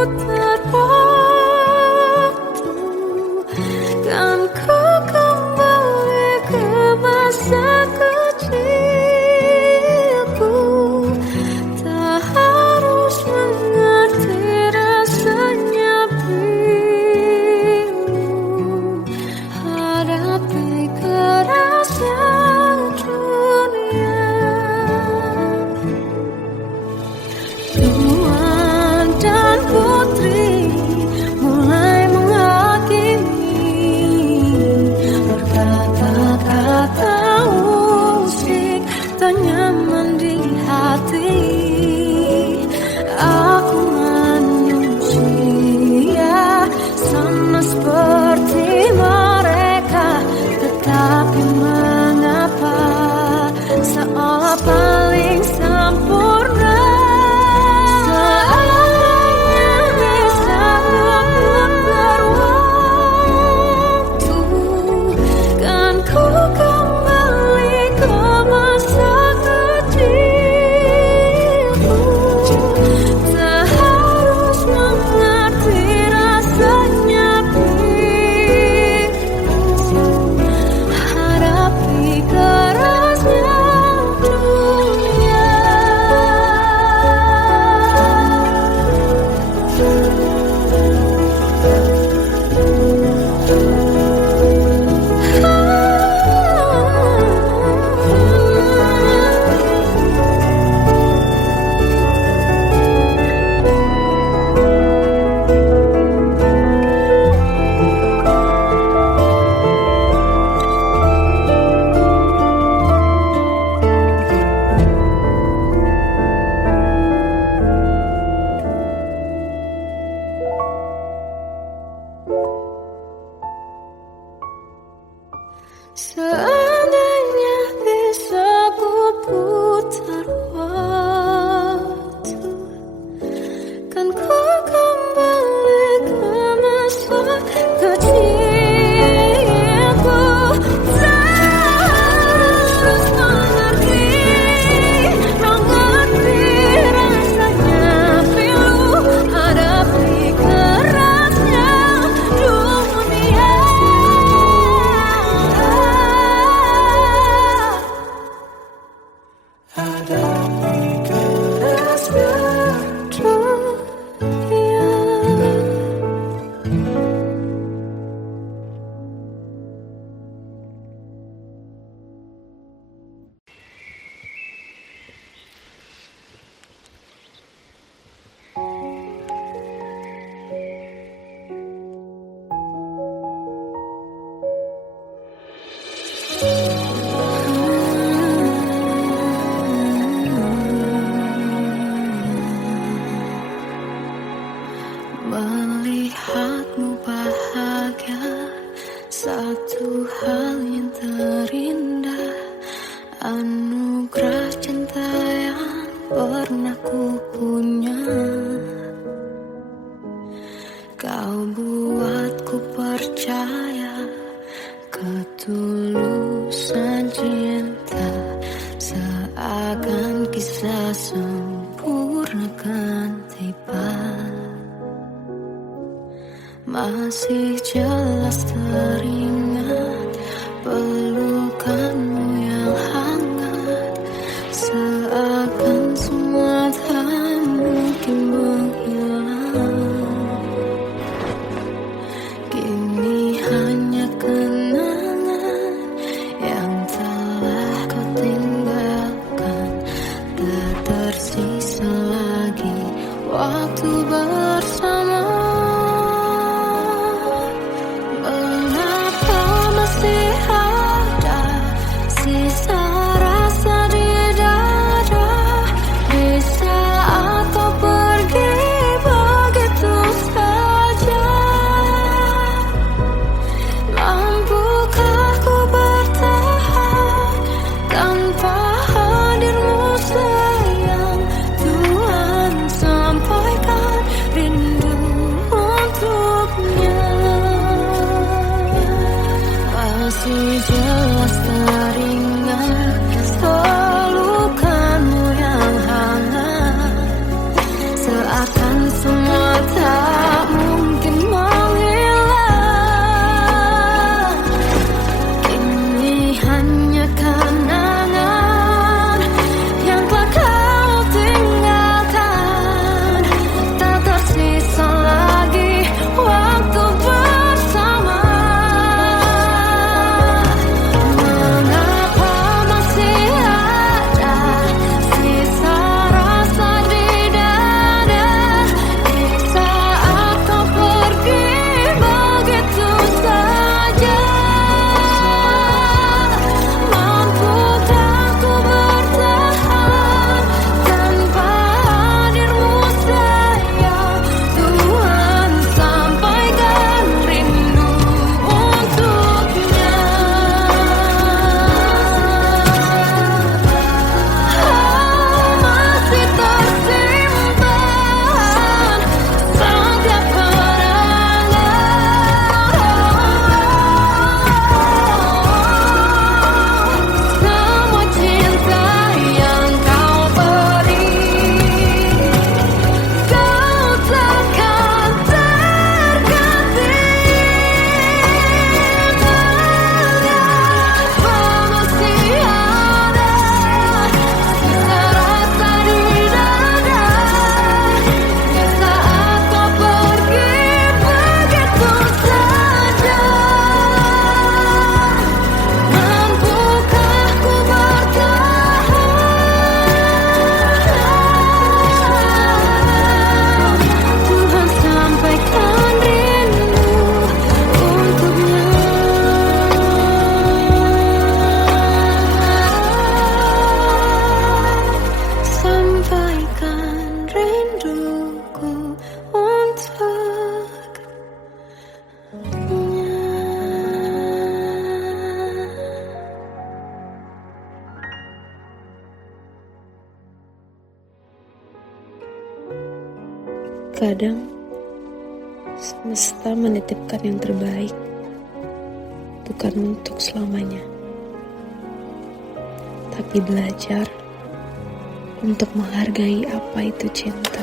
putar waktu, kan ku kembali ke masa kecilku. Tak harus mengerti rasanya bingung hadapi kerasnya dunia. Tuan dan putri mulai menghakimi, berkata-kata usik tak nyaman di hati. Aku manusia sama seperti mereka, tetapi mengapa seolah paling sempurna. Seandainya bisa memutar waktu, kan ku kembali ke masa kecilku. Tak harus mengerti rasanya bingung hadapi kerasnya dunia. Seandainya bisa ku putar waktu, kan ku kembali ke masa kecilku. Tak harus mengerti rasanya pilu hadapi kerasnya dunia. Hadapi kerasnya dunia. Melihatmu bahagia, satu hal yang terindah, anugerah cinta yang pernah ku punya. Kau buatku percaya ketulusan cinta, seakan kisah sempurna kan tiba. Masih jelas teringat pelukanmu yang hangat, seakan semua tak mungkin menghilang. Kini hanya kenangan yang telah kau tinggalkan, tak tersisa lagi waktu bersama. Mengapa masih ada Terkadang semesta menitipkan yang terbaik, bukan untuk selamanya, tapi belajar untuk menghargai apa itu cinta.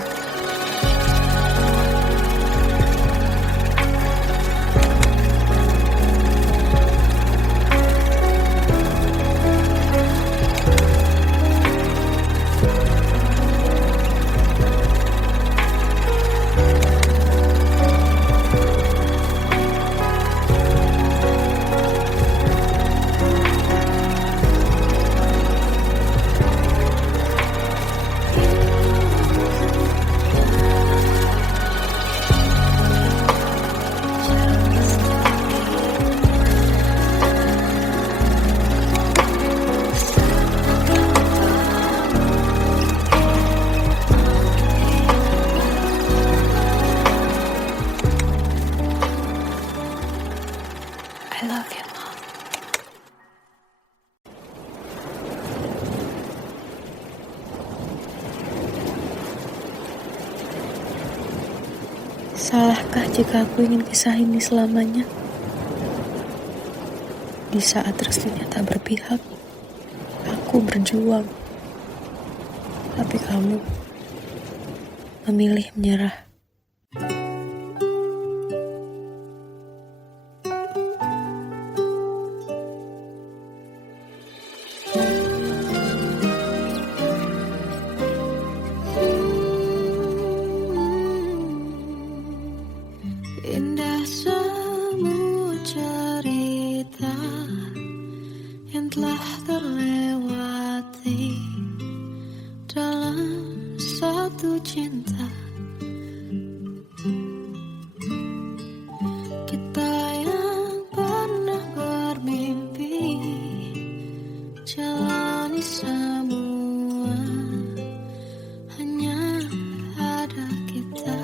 I love you, Mom. Salahkah jika aku ingin kisah ini selamanya? Di saat restunya tak berpihak, aku berjuang. Tapi kamu memilih menyerah. Indah semua cerita yang telah terlewati dalam satu cinta. Kita yang pernah bermimpi jalani semua, hanya ada kita.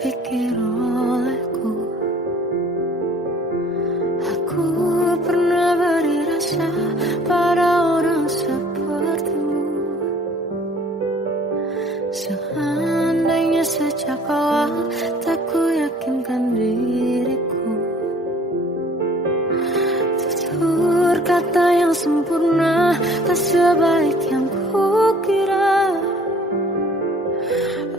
terfikir olehku. Aku pernah beri rasa pada orang sepertimu. Seandainya sejak awal tak ku yakinkan diriku, tutur kata yang sempurna tak sebaik yang ku kira.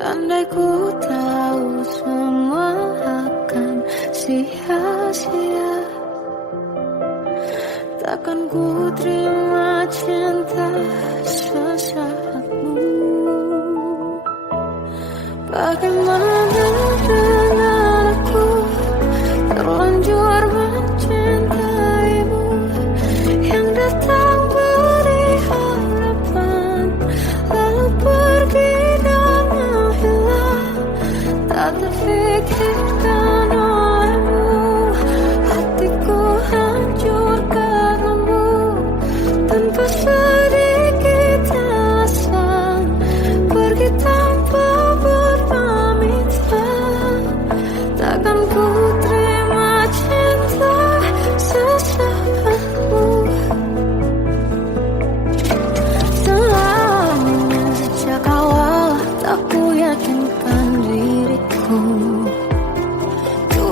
Andai ku tahu semua akan sia-sia, takkan ku terima cinta sesaatmu. Bagaimana dengan aku terlanjur mencintaimu, yang datang beri harapan lalu pergi dan menghilang, tak terfikirkan olehmu. Hatiku hancur karenamu tanpa sedikit alasan, pergi tanpa berpamitan. Takkan ku terima cinta sesaatmu. Selamanya sejak awal tak ku yakinkan diriku, ku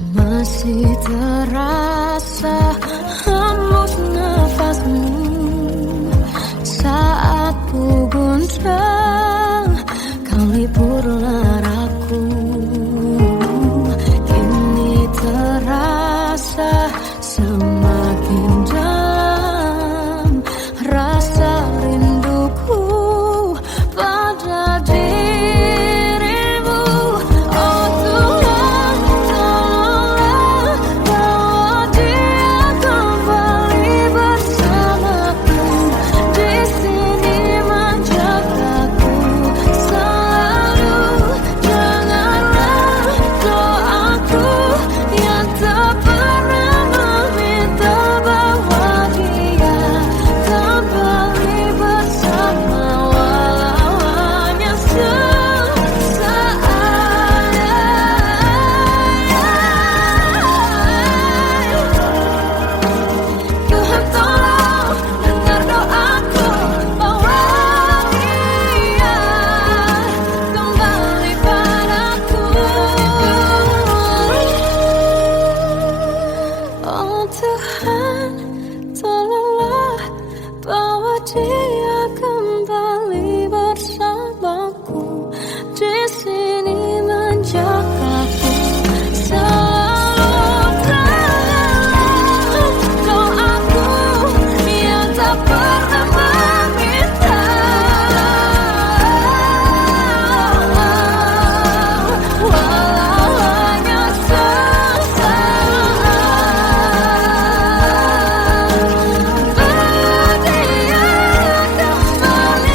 Masih terasa hembus nafasmu saat ku guncang kau liburlah aku. Kini terasa semakin dalam rasa rinduku pada dirimu. Oh Tuhan, tolonglah bawa dia kembali bersamaku. Di sini menjagaku selalu. Janganlah doaku yang tak pernah meminta bawa dia kembali bersama, walau hanya sesaat. Tuhan tolong dengar doaku, bawa dia kembali padaku. Oh Tuhan, tolonglah bawa dia kembali bersamaku. Di sini menjagaku selalu. Janganlah doaku yang tak pernah meminta, walau hanya sesaat. Bawa dia kembali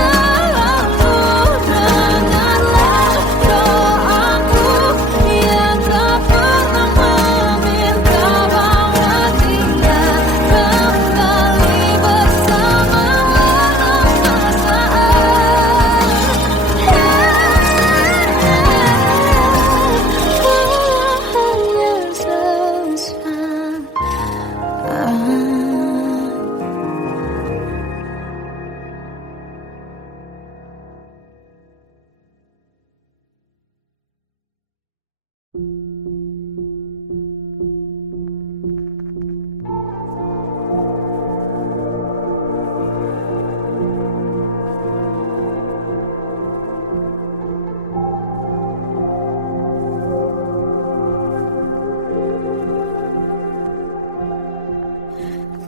selalu. Dengarlah doaku yang tak pernah meminta, bawa dia kembali bersama, walau sesaat.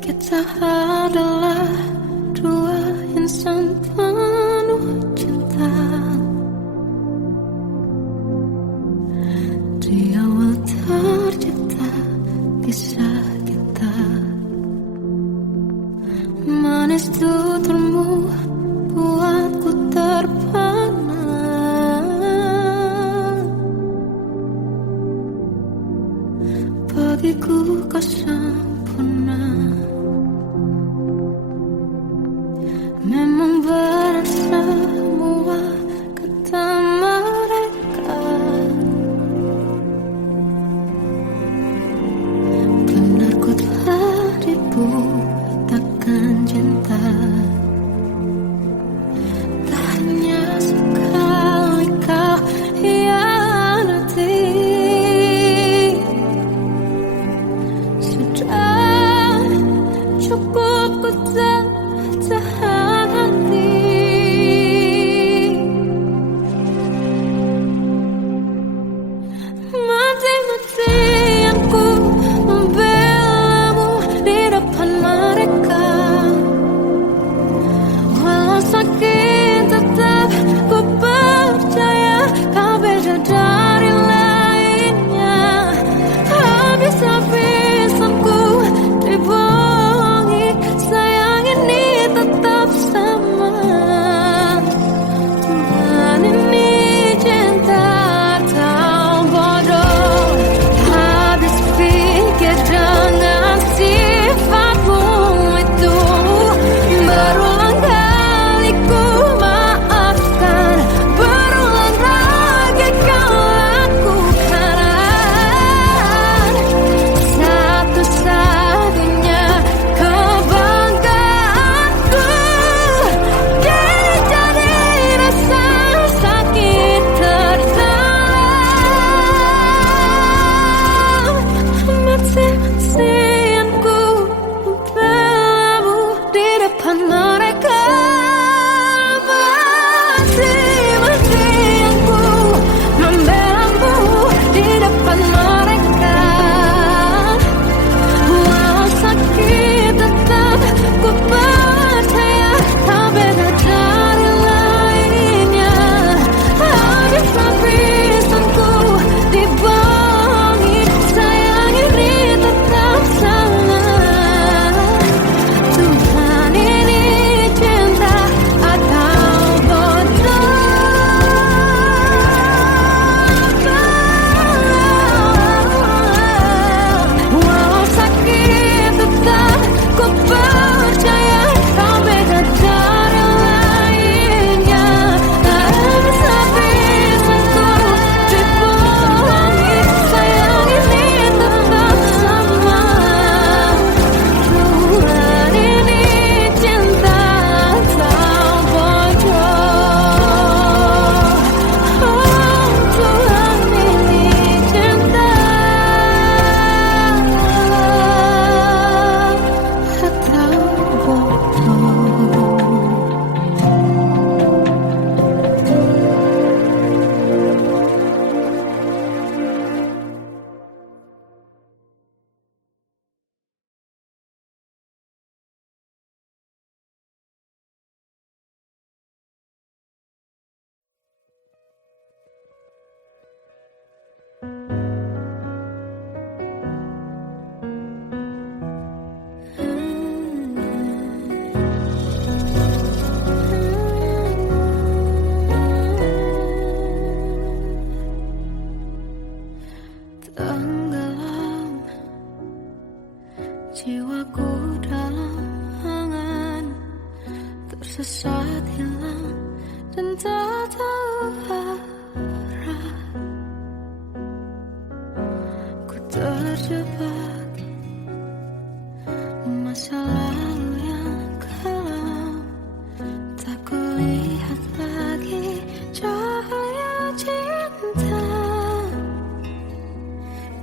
Kita adalah dua insan penuh cinta. Di awal tercipta kisah kita, manis tuturmu buatku terpana. Bagiku kau sempurna. terjebak masa lalu yang kelam. Tak kulihat lagi cahaya cinta,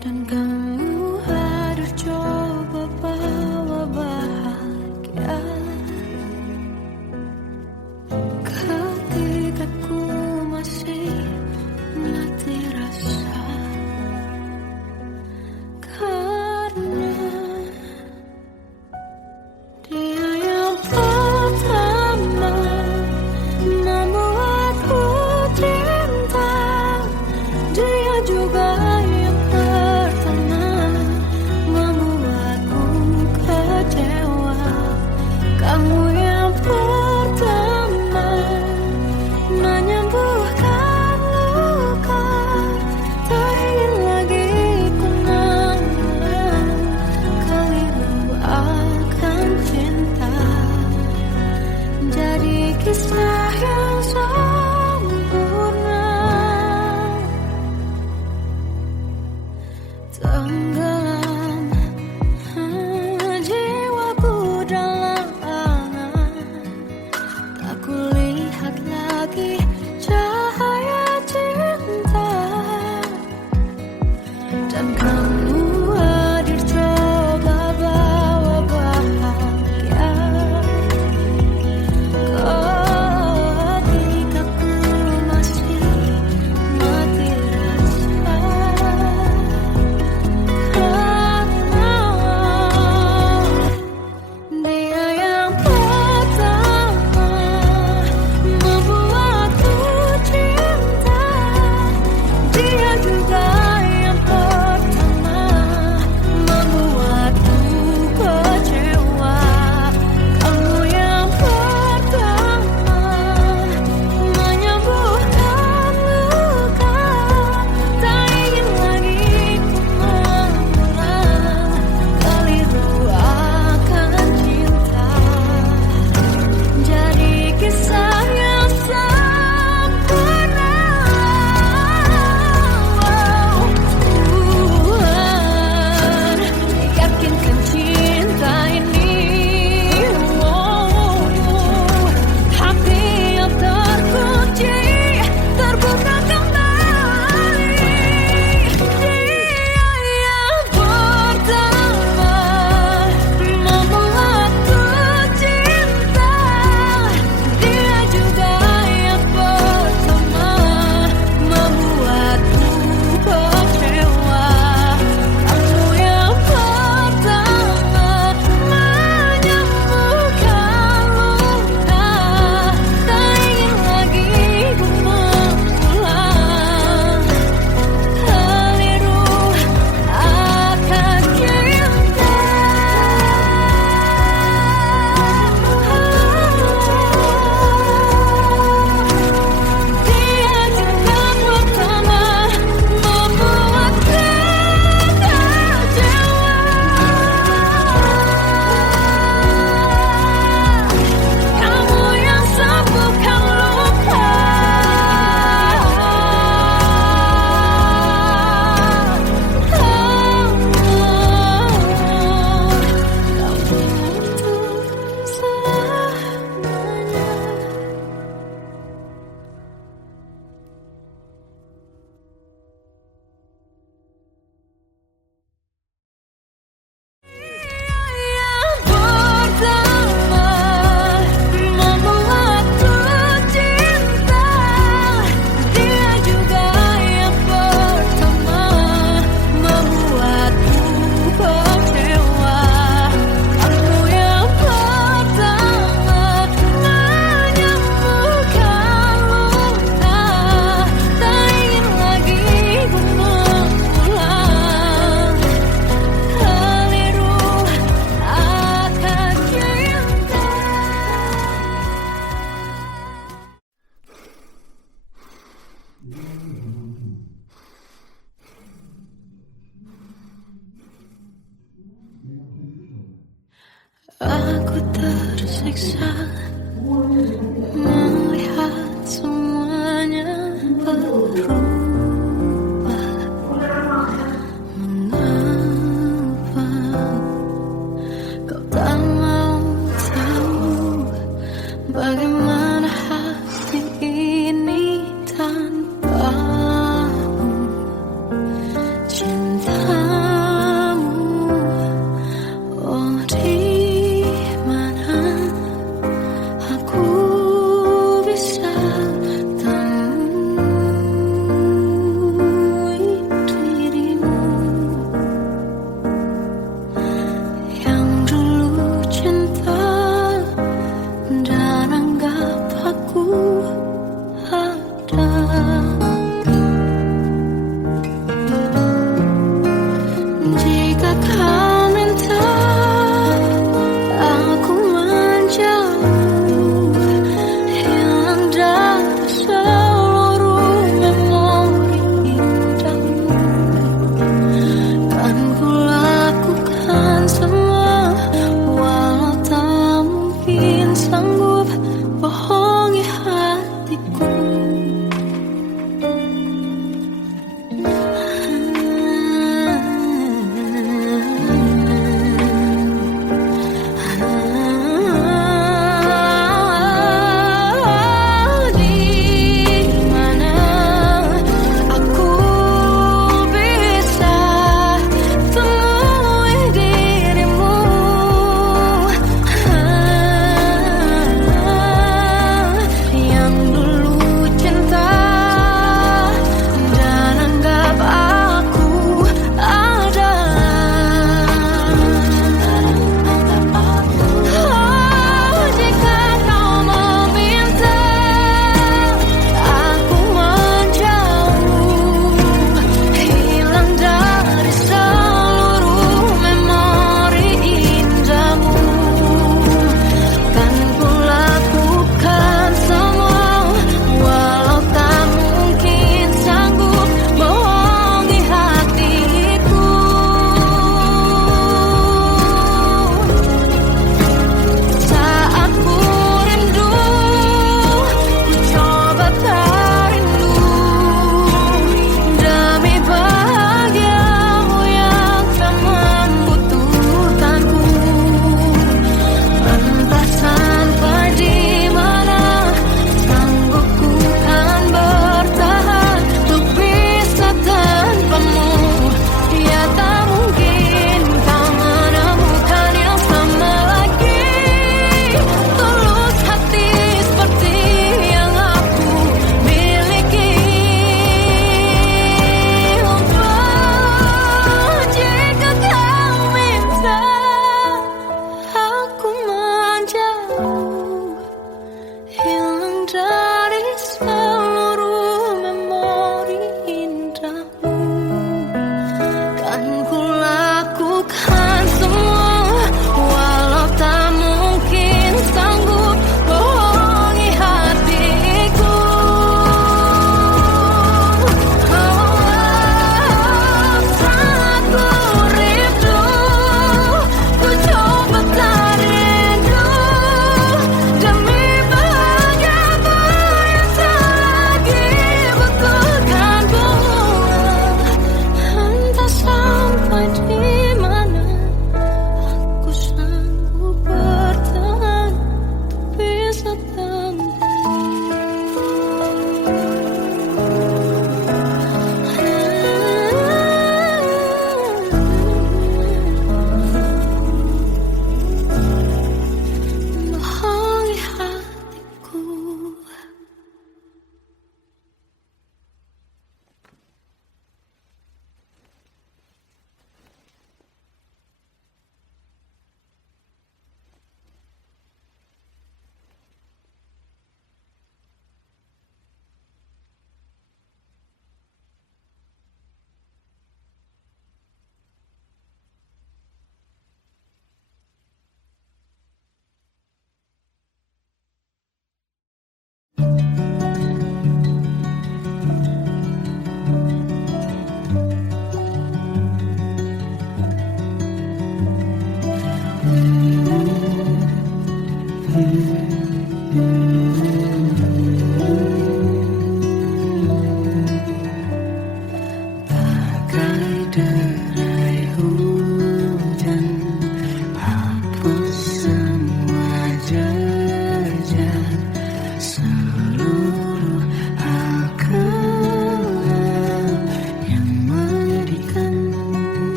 dan kamu hadir coba bawa bahagia. Ketika ku masih mati rasa, karena dia yang pertama membuatku cinta. Dia juga yang pertama membuatku kecewa. Kamu yang pertama menyembuhkan luka. Tak ingin lagi ku mengulang keliru akan cinta. Jadi kisah yang sempurna, tenggelam jiwaku dalam angan. Tak kulihat lagi cahaya cinta, dan kamu hadir coba bawa bahagia. Ketika ku masih mati rasa, karena dia yang pertama membuatku cinta. Dia juga yang pertama membuatku kecewa. Kamu yang pertama menyembuhkan luka. Tak ingin lagi ku mengulang keliru akan cinta. Jadi kisah yang sempurna. Tuhan yakinkan cinta ini. Hati yang terkunci terbuka kembali. Dia yang pertama membuatku cinta. Dia juga yang pertama membuatku kecewa. Kamu yang pertama menyembuhkan luka. Tak ingin lagi ku mengulang keliru akan cinta. Dia juga pertama membuatku kecewa. Kamu yang sembuhkan luka. Kamu untuk selamanya. Yang pertama membuatku cinta. Dia juga yang pertama membuatku kecewa. Kamu yang pertama menyembuhkan luka. Tak ingin lagi ku mengulang keliru akan cinta. Aku tersiksa melihat semuanya berubah. Mengapa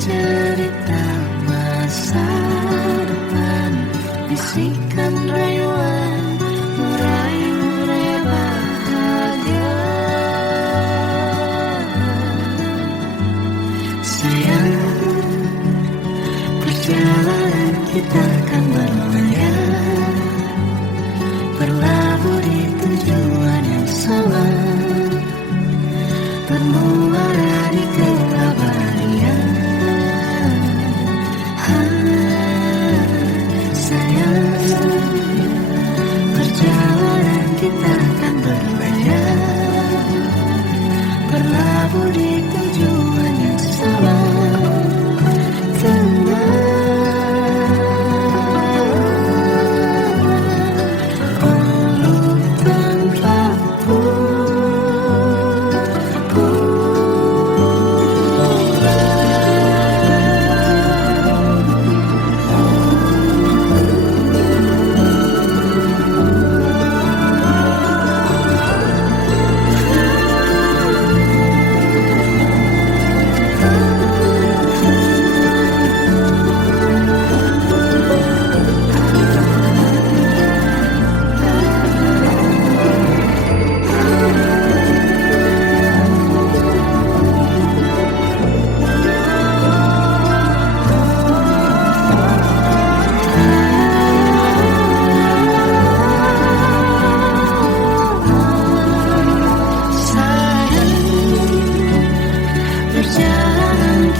cerita masa depan, bisikan rayuan, murai-murai bahagia. Sayang, perjalanan kita akan berlayar, berlabuh di tujuan yang sama, bermuara di keabadian. Sayang, perjalanan kita akan berlayar, berlabuh di tujuan yang sama.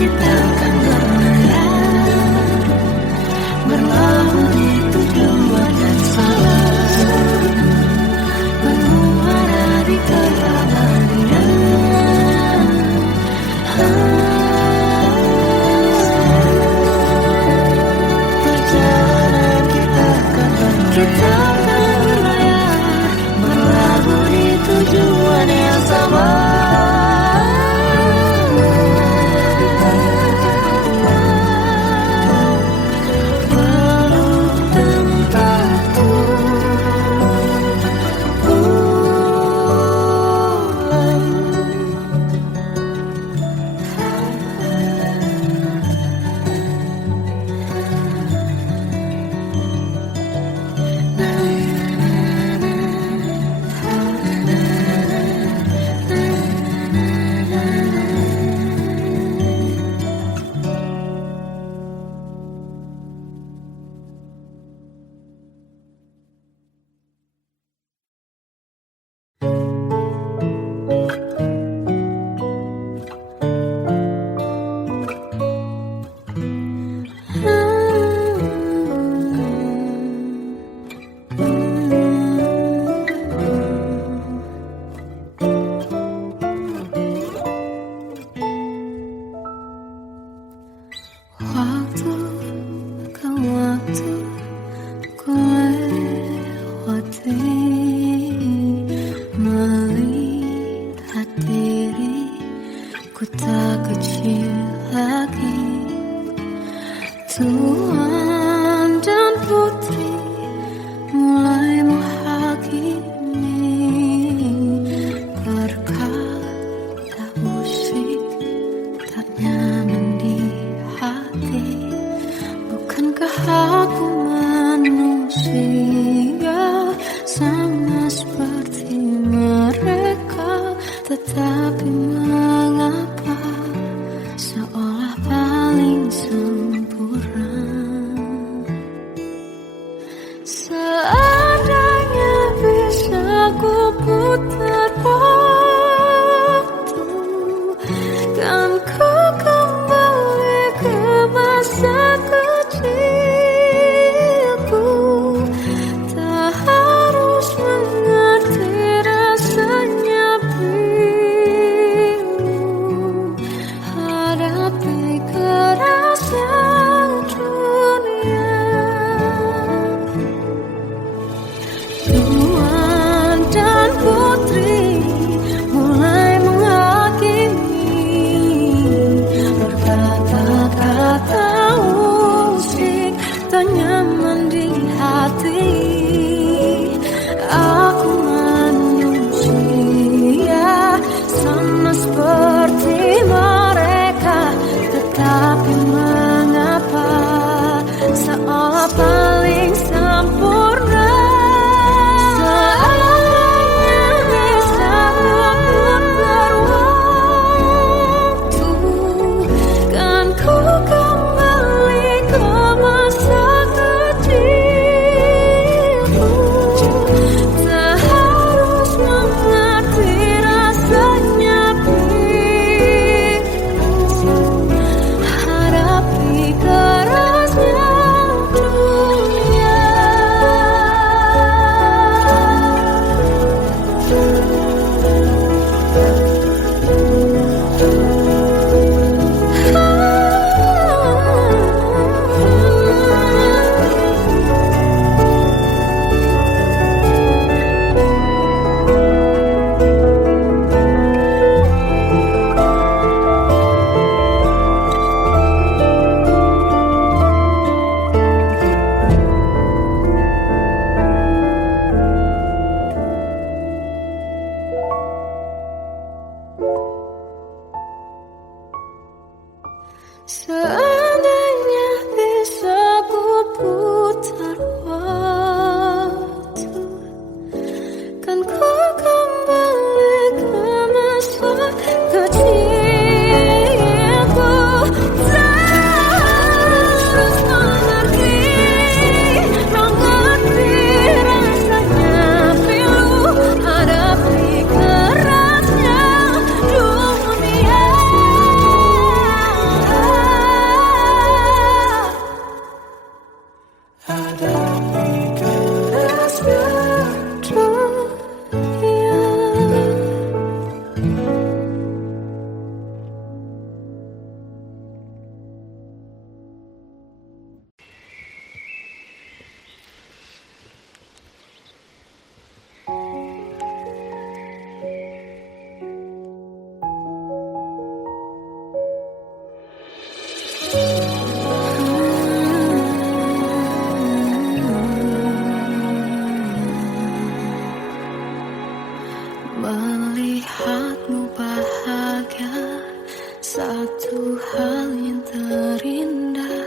Kita akan berlayar, berlabuh di tujuan yang sama, bermuara di keabadian. Perjalanan kita akan berlayar, berlabuh di tujuan yang sama. Waktu ke waktu ku lewati, melihat diri ku tak kecil lagi. Tuan dan putri mulai menghakimi, berkata musik tak nyaman di hati. Bukankah aku manusia sama seperti mereka? Tetapi mengapa seolah paling sempurna? Seandainya bisa ku putar waktu, kan ku kembali ke masa kecilku. Tak harus mengerti rasanya bila Seandainya bisa ku putar waktu, kan ku kembali ke masa kecilku. Terus mengerti rasanya pilu hadapi kerasnya dunia. Hadapi kerasnya dunia. Melihatmu bahagia, satu hal yang terindah,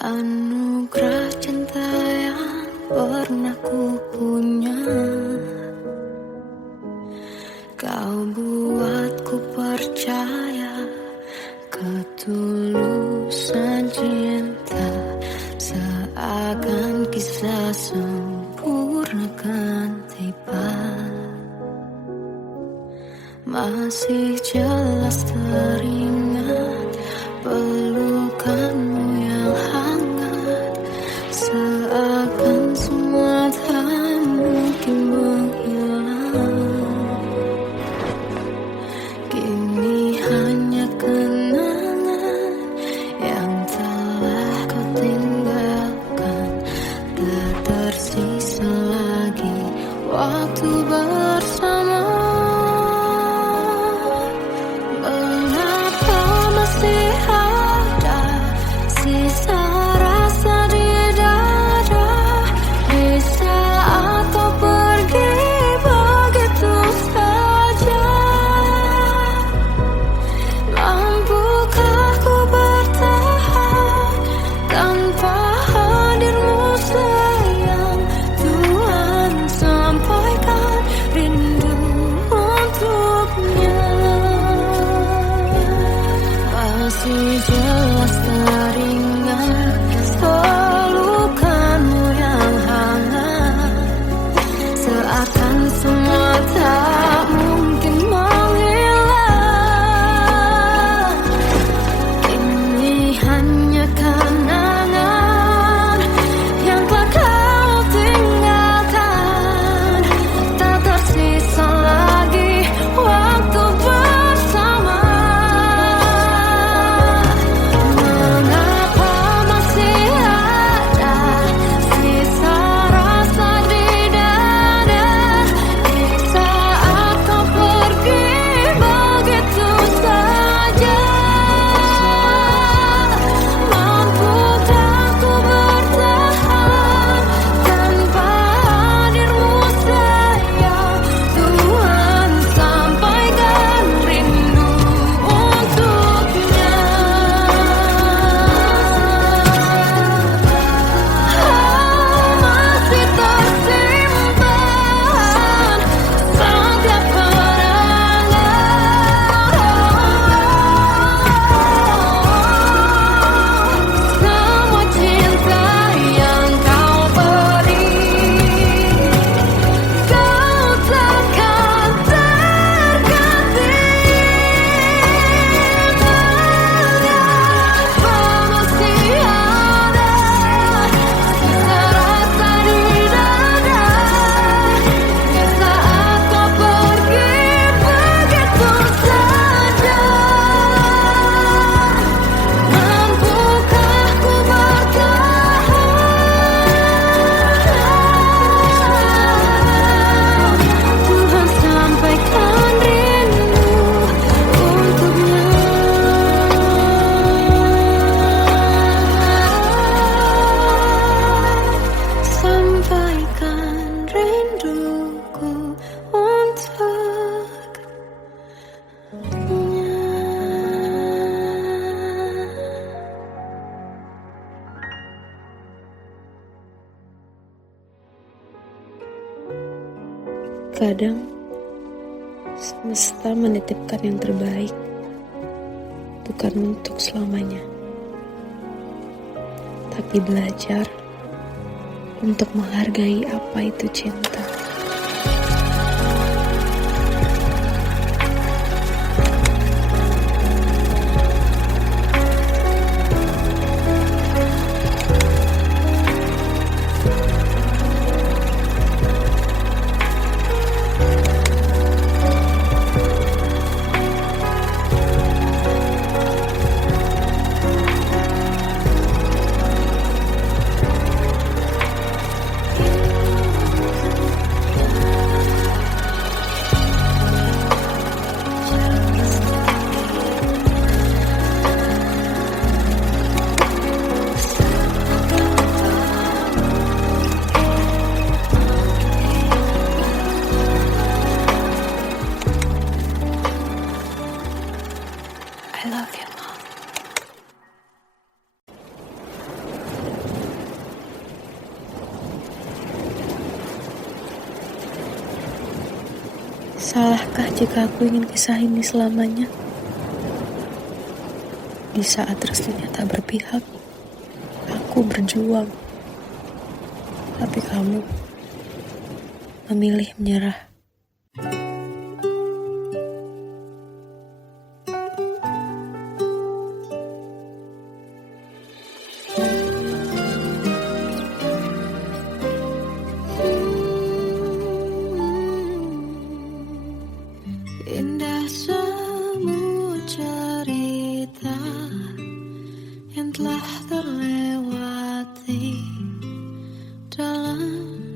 anugerah cinta yang pernah ku punya. Kau buatku percaya ketulusan cinta, seakan kisah sempurna kan tiba. Masih jelas teringat pelukanmu yang hangat, seakan semua tak mungkin menghilang. Kini hanya kenangan yang telah kau tinggalkan, tak tersisa lagi waktu bersama. Mengapa masih Terkadang semesta menitipkan yang terbaik, bukan untuk selamanya, tapi belajar untuk menghargai apa itu cinta. I love you, Mom. Salahkah jika aku ingin kisah ini selamanya? Di saat restunya tak berpihak, aku berjuang. Tapi kamu memilih menyerah. Indah semua cerita yang telah terlewati dalam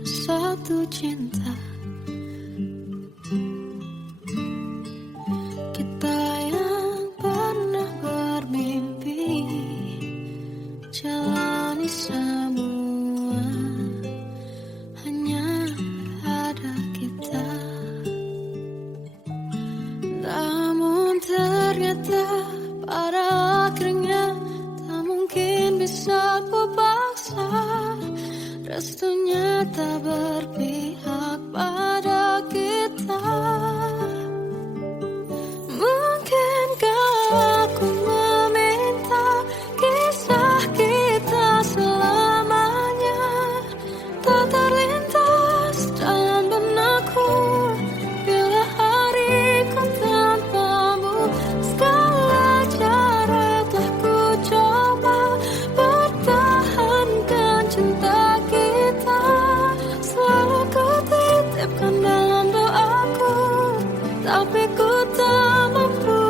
satu cinta. Kita yang pernah bermimpi jalani semua, hanya ada kita. Namun ternyata pada akhirnya tak mungkin bisa ku paksa. Restunya tak berpihak pada kita. Mungkinkah aku meminta kisah kita selamanya tak terlintas dalam benakku bila hariku tanpamu. Segala cara telah ku coba pertahankan cinta kita. Selalu ku titipkan dalam doaku, tapi ku tak mampu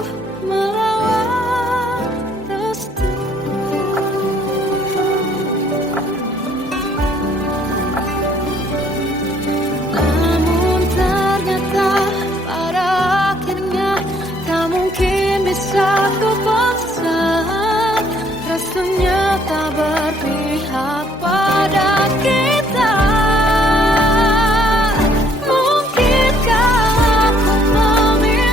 merawat restu. Namun ternyata pada akhirnya tak mungkin bisa ku paksa. Restunya tak berpihak pada kita. Mungkinkah aku meminta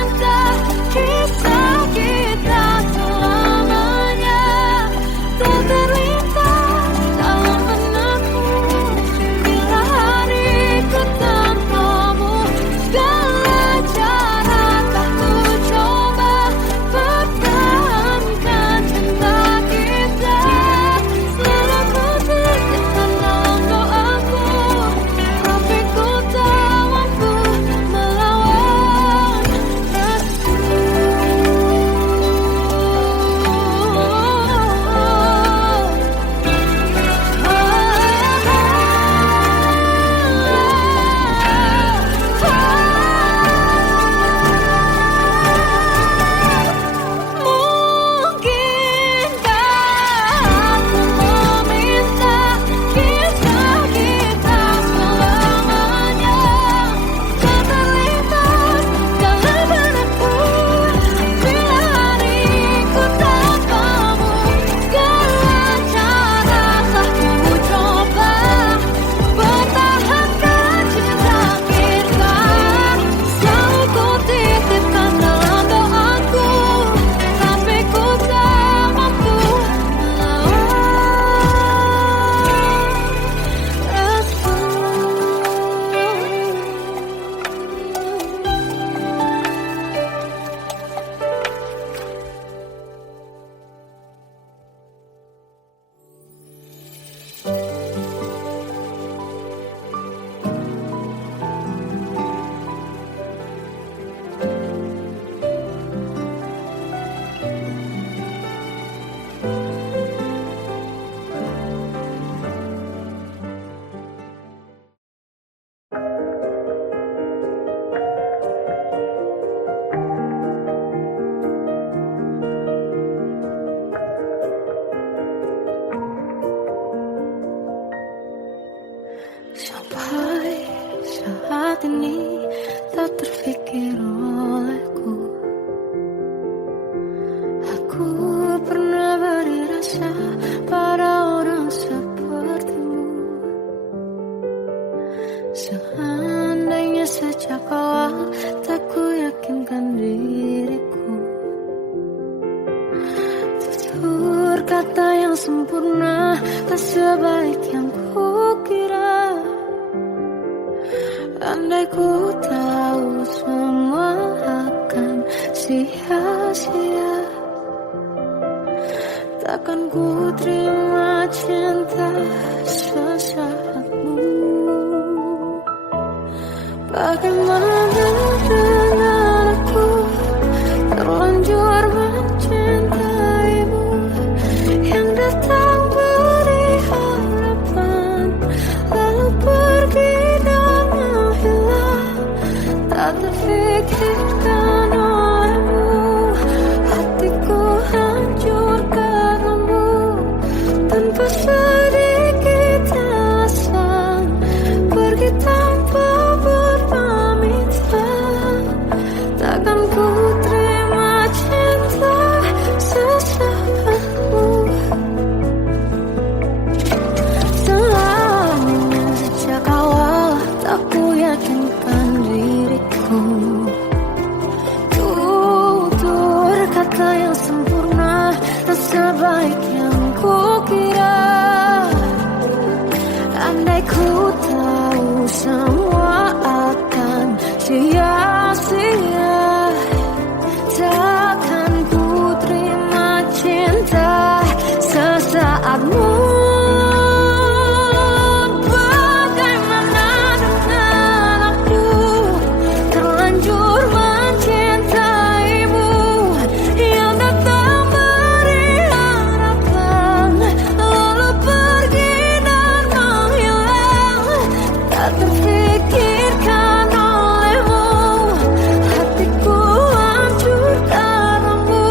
kata yang sempurna, tak sebaik yang kukira. Andai ku tahu semua akan sia-sia, takkan ku terima cinta sesaatmu. Bagaimana dengan aku terlanjur mencintaimu, yang datang beri harapan lalu pergi dan menghilang. Tak terfikirkan olehmu, hatiku hancur karenamu. Tanpa sedikit alasan, pergi tanpa berpamitan. Takkan ku terima cinta sesaatmu. Selamanya sejak awal tak ku yakinkan diriku. Tutur kata yang sempurna, tak sebaik yang kukira. Andai ku tahu semua akan sia-sia, takkan ku terima cinta sesaatmu. Bagaimana dengan aku terlanjur mencintaimu, yang datang beri harapan lalu pergi dan menghilang. Tak terfikirkan olehmu, hatiku hancur karenamu.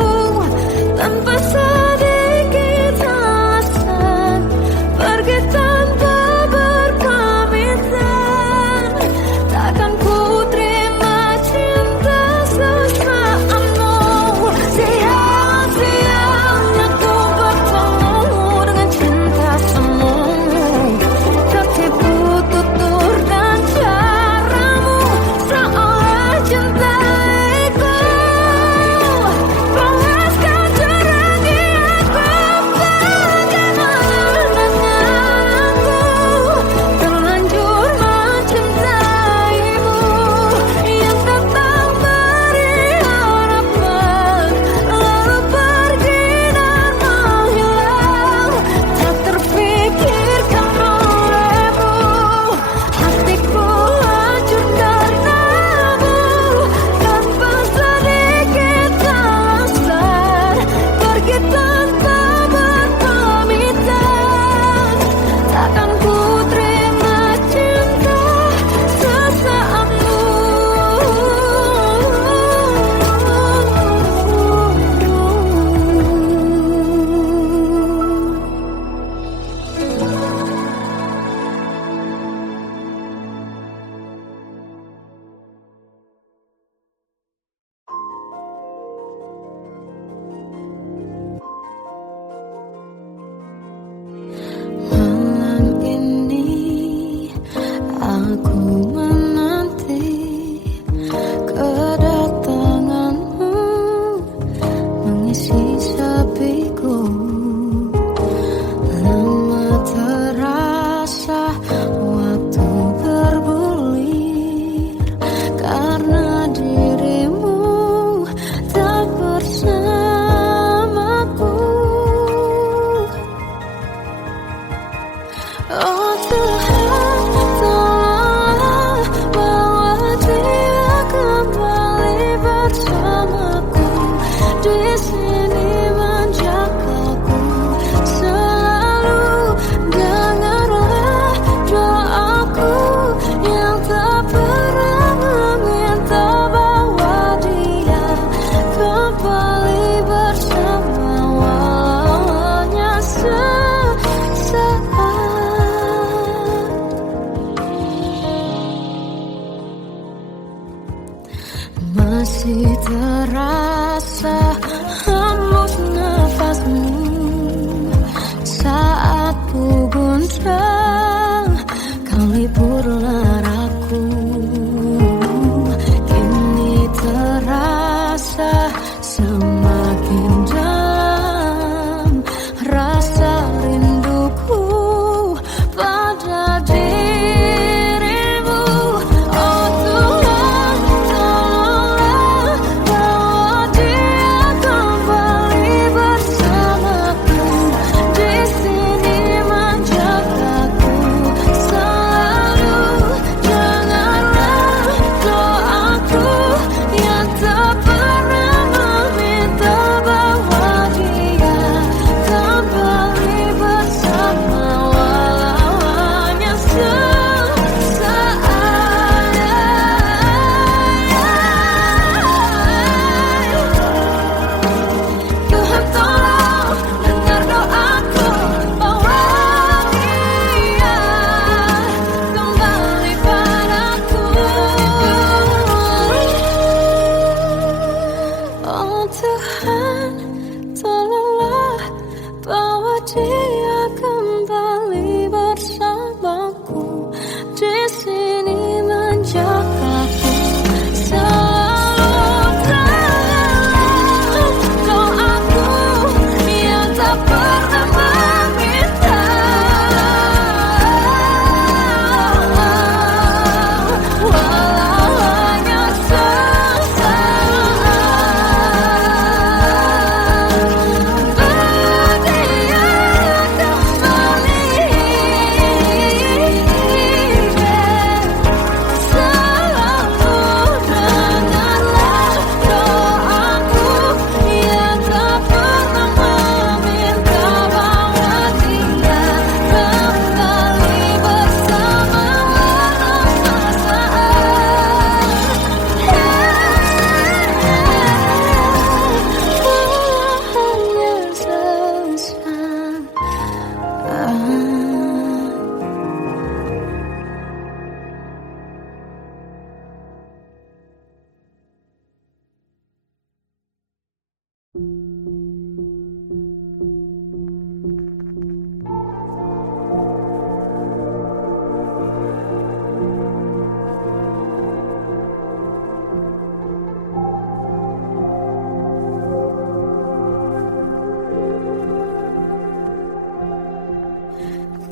Tanpa sedikit alasan, pergi tanpa berpamitan. Takkan ku terima cinta sesaatmu. Sia-sianya ku bertemu dengan cinta semu. Tertipu tutur dan caramu, seolah cintaiku panaskan jerami aku. Bagaimana dengan aku terlanjur mencintaimu, yang datang beri harapan lalu pergi dan menghilang. Tak terfikirkan olehmu, hatiku hancur karenamu. Tanpa sedikit alasan, pergi tanpa berpamitan. Takkan ku terima cinta sesaatmu. Malam ini aku menanti kedatanganmu, mengisi sepiku. Lama terasa waktu bergulir, karena dirimu tak bersamaku. Oh Tuhan, tolonglah bawa dia kembali bersamaku. Di sini menjagaku selalu. Dengarlah doaku yang tak pernah meminta, bawa dia kembali bersama wawanya sesaat. Masih terasa hembus nafasmu saat ku guncang, kau liburlah aku. Kini terasa semakin dalam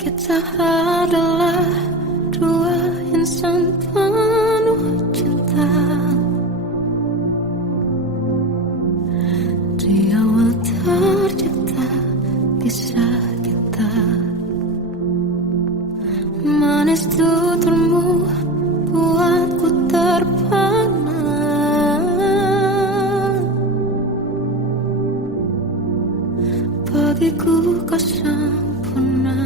Kita adalah dua insan penuh cinta. Di awal tercipta kisah kita. Manis tuturmu buatku terpana. Bagiku kau sempurna.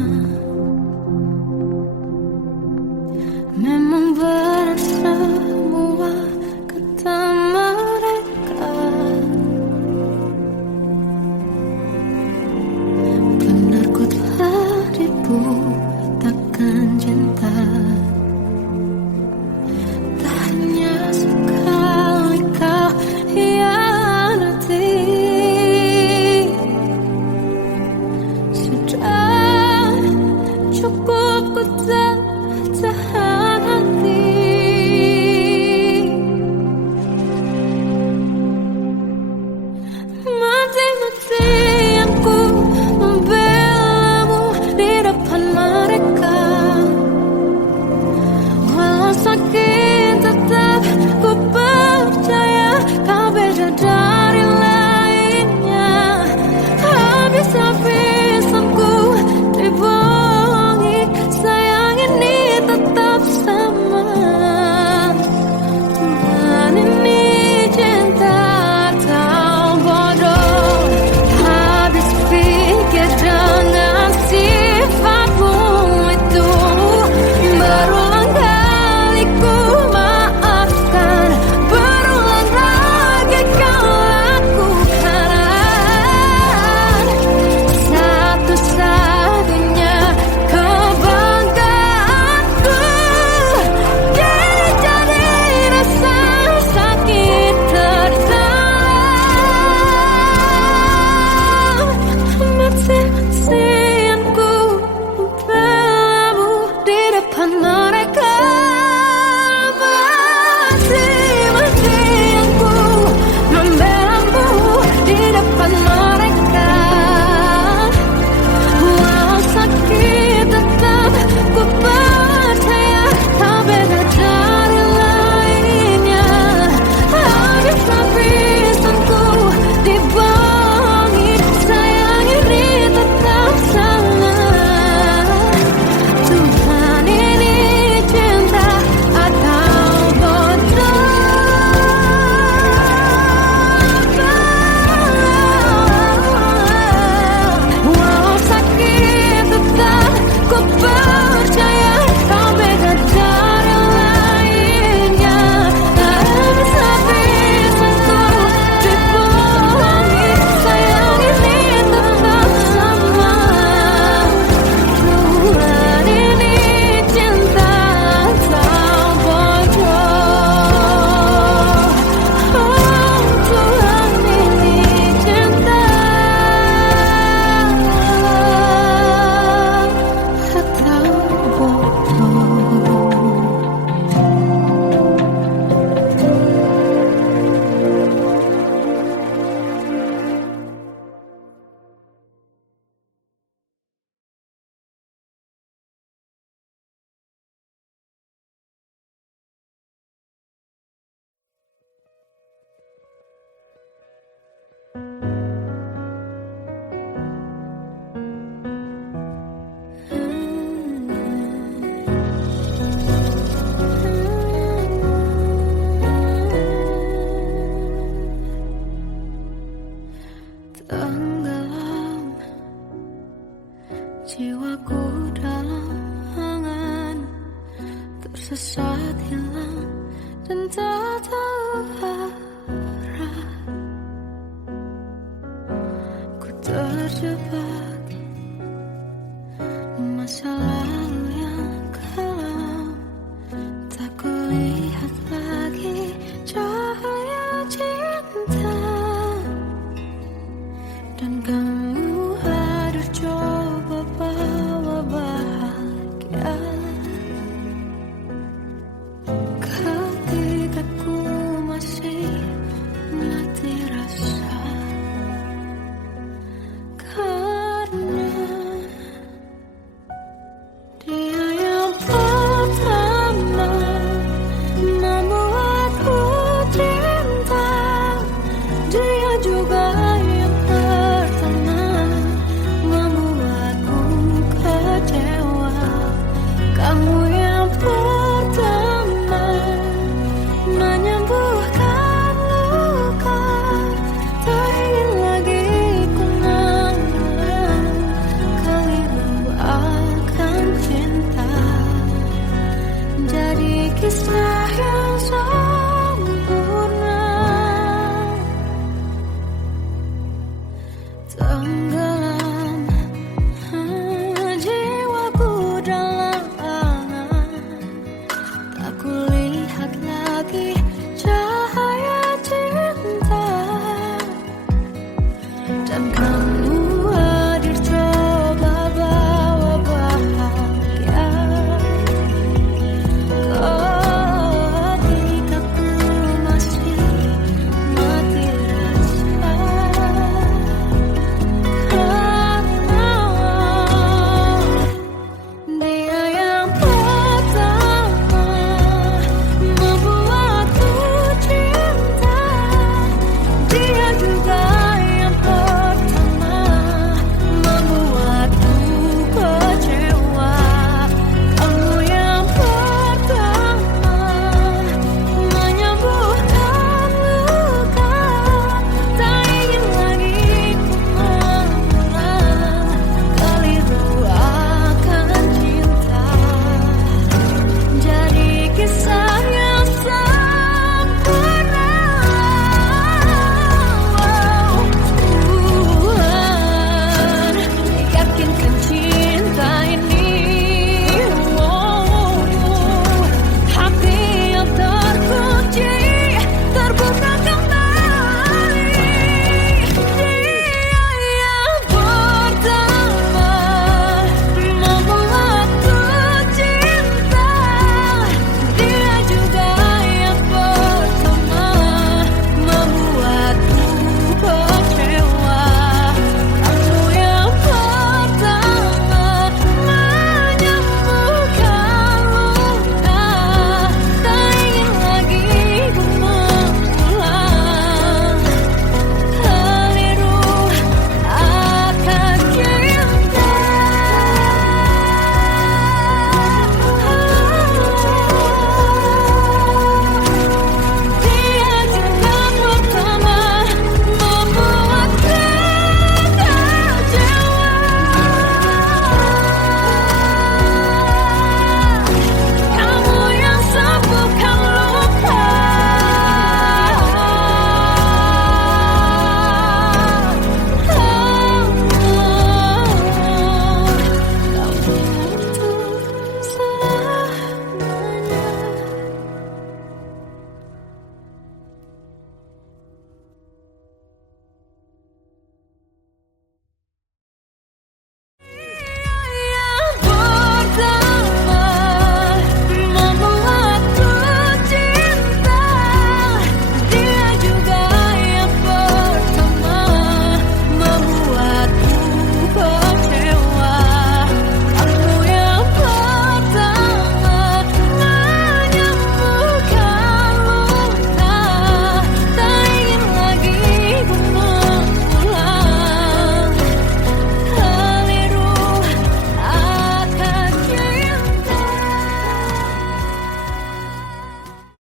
Memang berat semua kata mereka. Benar ku telah dibutakan cinta. Tak hanya sekali kau hianati. Sudah cukup ku tak tahan hati. Mati-matian ku membelamu di depan mereka. Walau sakit tetap ku percaya kau beda dari lainnya. Habis-habisan ku dibohongi, sayang ini tetap sama. Tuhan ini cinta atau bodoh. Habis pikir dengan sifatmu itu. Berulang kali ku maafkan, berulang lagi kau lakukan. Satu-satunya kebanggaanku jadi rasa sakit terdalam. Mati-matian ku membelamu di depan mereka. Mati-matian ku membelamu di depan mereka. Walau sakit tetap ku percaya kau beda dari lainnya. Habis-habisan ku dibohongi, sayang ini tetap sama. Tuhan ini cinta atau bodoh. Walau sakit tetap ku percaya kau beda dari lainnya. Habis-habisan ku dibohongi, sayang ini tetap sama. Tuhan ini cinta atau bodoh. Oh, Tuhan ini cinta atau bodoh. Tenggelam jiwaku dalam angan, tersesat hilang dan tak tahu arah. Ku terjebak masa lalu yang kelam. Tak kulihat lagi cahaya cinta. Dan kau